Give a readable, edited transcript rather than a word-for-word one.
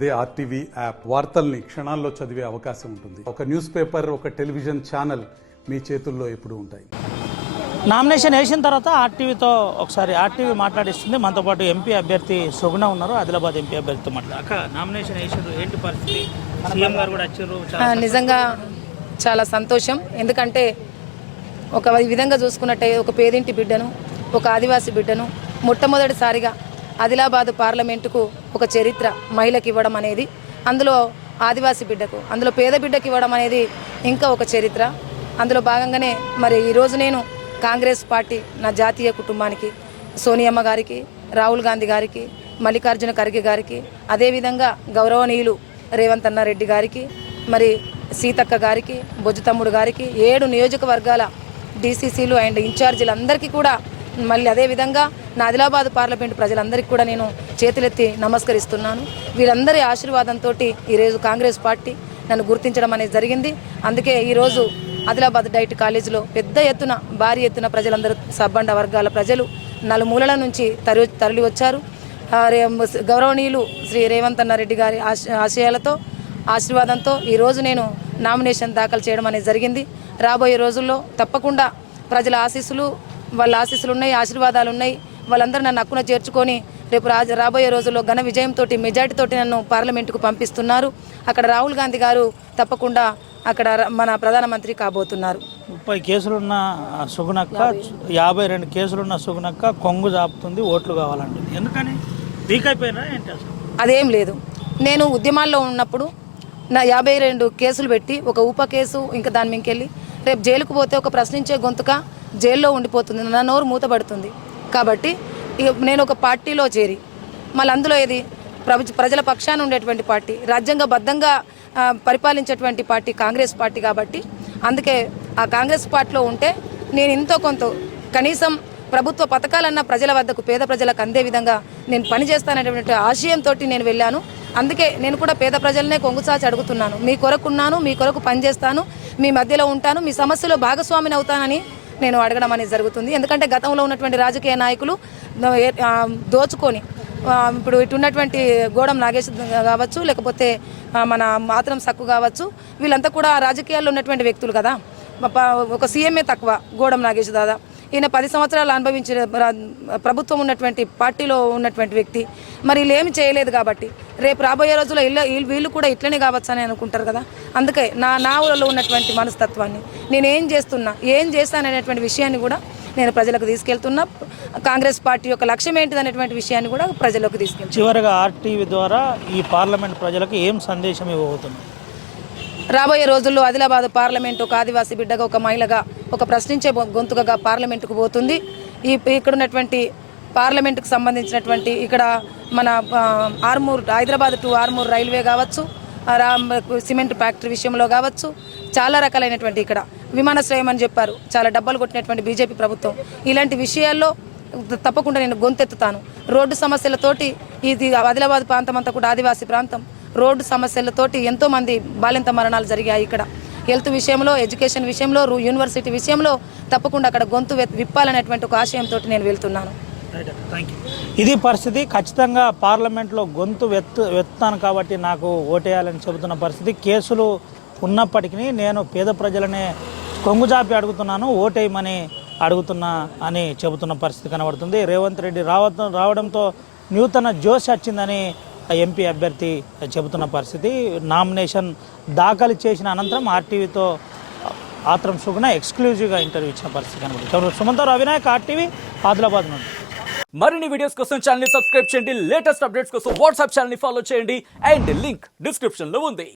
అదే RTV app వార్తల్ని క్షణాల్లో చదివే అవకాశం ఉంటుంది. ఒక న్యూస్ పేపర్, ఒక టెలివిజన్ ఛానల్ మీ చేతుల్లో ఎప్పుడూ ఉంటాయి. నామినేషన్ వేసిన తర్వాత ఆర్టీవీతో ఒకసారి ఆర్టీవీ మాట్లాడిస్తుంది. మనతో పాటు ఎంపీ అభ్యర్థి సుగుణ ఉన్నారు, ఆదిలాబాద్ ఎంపీ అభ్యర్థితో మాట్లాడాక నామినేషన్ వేసారు. ఏంటి పరిస్థితి? సీఎం గారు కూడా వచ్చారు. నిజంగా చాలా సంతోషం. ఎందుకంటే ఒక విధంగా చూసుకున్నట్టే ఒక పేదింటి బిడ్డను, ఒక ఆదివాసీ బిడ్డను మొట్టమొదటిసారిగా ఆదిలాబాద్ పార్లమెంటుకు ఒక చరిత్ర మహిళకి ఇవ్వడం అనేది, అందులో ఆదివాసీ బిడ్డకు, అందులో పేద బిడ్డకి ఇవ్వడం అనేది ఇంకా ఒక చరిత్ర. అందులో భాగంగానే మరి ఈరోజు నేను కాంగ్రెస్ పార్టీ నా జాతీయ కుటుంబానికి, సోనియమ్మ గారికి, రాహుల్ గాంధీ గారికి, మల్లికార్జున ఖర్గే గారికి, అదేవిధంగా గౌరవనీయులు రేవంత్ అన్న రెడ్డి గారికి, మరి సీతక్క గారికి, బొజ్జు తమ్ముడు గారికి, 7 నియోజకవర్గాల డీసీసీలు అండ్ ఇన్ఛార్జీలు అందరికీ కూడా, మళ్ళీ అదేవిధంగా నా ఆదిలాబాద్ పార్లమెంటు ప్రజలందరికీ కూడా నేను చేతులెత్తి నమస్కరిస్తున్నాను. వీరందరి ఆశీర్వాదంతో ఈరోజు కాంగ్రెస్ పార్టీ నన్ను గుర్తించడం అనేది జరిగింది. అందుకే ఈరోజు ఆదిలాబాద్ డైట్ కాలేజీలో పెద్ద ఎత్తున, భారీ ఎత్తున ప్రజలందరూ సబ్బండ వర్గాల ప్రజలు నలుమూలల నుంచి తరలి వచ్చారు. గౌరవనీయులు శ్రీ రేవంత్ అన్న రెడ్డి గారి ఆశయాలతో, ఆశీర్వాదంతో ఈరోజు నేను నామినేషన్ దాఖలు చేయడం అనేది జరిగింది. రాబోయే రోజుల్లో తప్పకుండా ప్రజల ఆశీస్సులు, వాళ్ళ ఆశీస్సులు ఉన్నాయి, ఆశీర్వాదాలు ఉన్నాయి. వాళ్ళందరూ నన్ను హక్కున చేర్చుకొని రేపు రాబోయే రోజుల్లో ఘన విజయంతో, మెజార్టీతో నన్ను పార్లమెంటుకు పంపిస్తున్నారు. అక్కడ రాహుల్ గాంధీ గారు తప్పకుండా అక్కడ మన ప్రధానమంత్రి కాబోతున్నారు. 30 కేసులున్న సుగుణక్క, 52 కేసులున్న సుగుణక్క కొంగు జాపుతుంది, ఓట్లు కావాలంటుంది. ఎందుకని వీక్ అయిపోయినా ఏంటి అసలు? అదేం లేదు. నేను ఉద్యమాల్లో ఉన్నప్పుడు నా 52 కేసులు పెట్టి, ఒక ఉప కేసు ఇంకా దాని మీదకెళ్ళి రేపు జైలుకు పోతే ఒక ప్రశ్నించే గొంతుక జైల్లో ఉండిపోతుంది, నా నోరు మూతపడుతుంది. కాబట్టి నేను ఒక పార్టీలో చేరి, మళ్ళీ అందులో ఏది ప్రజల పక్షాన ఉండేటువంటి పార్టీ, రాజ్యాంగబద్ధంగా పరిపాలించేటువంటి పార్టీ కాంగ్రెస్ పార్టీ. కాబట్టి అందుకే ఆ కాంగ్రెస్ పార్టీలో ఉంటే నేను ఇంతో కొంత కనీసం ప్రభుత్వ పథకాలన్న ప్రజల వద్దకు, పేద ప్రజలకు అందే విధంగా నేను పనిచేస్తాననేటువంటి ఆశయంతో నేను వెళ్ళాను. అందుకే నేను కూడా పేద ప్రజలనే కొంగుచాచి అడుగుతున్నాను. మీ కొరకు ఉన్నాను, మీ కొరకు పనిచేస్తాను, మీ మధ్యలో ఉంటాను, మీ సమస్యలో భాగస్వామిని అవుతానని నేను అడగడం అనేది జరుగుతుంది. ఎందుకంటే గతంలో ఉన్నటువంటి రాజకీయ నాయకులు దోచుకొని, ఇప్పుడు ఇటు ఉన్నటువంటి గోడం నాగేశ్ కావచ్చు, లేకపోతే మన మాత్రం సక్కు కావచ్చు, వీళ్ళంతా కూడా రాజకీయాల్లో ఉన్నటువంటి వ్యక్తులు కదా. ఒక సీఎంఏ తక్కువ గోడం నాగేశ్ దాదా, ఈయన 10 సంవత్సరాలు అనుభవించిన ప్రభుత్వం ఉన్నటువంటి పార్టీలో ఉన్నటువంటి వ్యక్తి. మరి వీళ్ళు ఏమి చేయలేదు కాబట్టి రేపు రాబోయే రోజుల్లో వీళ్ళు కూడా ఇట్లనే కావచ్చు అని అనుకుంటారు కదా. అందుకే నా ఊళ్ళో ఉన్నటువంటి మనస్తత్వాన్ని, నేను ఏం చేస్తున్నా, ఏం చేస్తాననేటువంటి విషయాన్ని కూడా నేను ప్రజలకు తీసుకెళ్తున్నా. కాంగ్రెస్ పార్టీ యొక్క లక్ష్యం ఏంటిది అనేటువంటి విషయాన్ని కూడా ప్రజలకు తీసుకెళ్తాను. చివరిగా ఆర్టీవీ ద్వారా ఈ పార్లమెంట్ ప్రజలకు ఏం సందేశం ఇవ్వబోతుంది? రాబోయే రోజుల్లో ఆదిలాబాద్ పార్లమెంటు ఒక ఆదివాసీ బిడ్డగా, ఒక మహిళగా, ఒక ప్రశ్నించే గొంతుకగా పార్లమెంటుకు పోతుంది. ఇక్కడ ఉన్నటువంటి పార్లమెంటుకు సంబంధించినటువంటి ఇక్కడ మన ఆర్మూర్, హైదరాబాద్ టు ఆర్మూర్ రైల్వే కావచ్చు, సిమెంట్ ఫ్యాక్టరీ విషయంలో కావచ్చు, చాలా రకాలైనటువంటి ఇక్కడ విమానాశ్రయం అని చెప్పారు, చాలా డబ్బాలు కొట్టినటువంటి బీజేపీ ప్రభుత్వం. ఇలాంటి విషయాల్లో తప్పకుండా నేను గొంతెత్తుతాను. రోడ్డు సమస్యలతోటి ఇది ఆదిలాబాద్ ప్రాంతం అంతా కూడా ఆదివాసీ ప్రాంతం. రోడ్డు సమస్యలతోటి ఎంతోమంది బాలింత మరణాలు జరిగాయి. ఇక్కడ హెల్త్ విషయంలో, ఎడ్యుకేషన్ విషయంలో, యూనివర్సిటీ విషయంలో తప్పకుండా అక్కడ గొంతు విప్పాలనేటువంటి ఒక ఆశయంతో నేను వెళ్తున్నాను. ఇది పరిస్థితి. ఖచ్చితంగా పార్లమెంట్లో గొంతు వెత్తాను కాబట్టి నాకు ఓటేయాలని చెబుతున్న పరిస్థితి. కేసులు ఉన్నప్పటికీ నేను పేద ప్రజలనే కొంగుజాపి అడుగుతున్నాను, ఓటేయమని అడుగుతున్నా అని చెబుతున్న పరిస్థితి కనబడుతుంది. రేవంత్ రెడ్డి రావడంతో నూతన జోష్ వచ్చిందని ఎంపీ అభ్యర్థి చెబుతున్న పరిస్థితి. నామినేషన్ దాఖలు చేసిన అనంతరం ఆర్టీవీతో ఆత్రం సుగుణ ఎక్స్క్లూజివ్గా ఇంటర్వ్యూ ఇచ్చిన పరిస్థితి కనబడుతుంది. సుమంతరావు, అవినాయక్, ఆర్టీవీ, ఆదిలాబాద్ నుండి. మరిన్ని వీడియోస్ కోసం ఛానల్ ని సబ్స్క్రైబ్ చేయండి. లేటెస్ట్ అప్డేట్స్ కోసం వాట్సాప్ ఛానల్ ని ఫాలో చేయండి. అండ్ లింక్ డిస్క్రిప్షన్ లో ఉంది.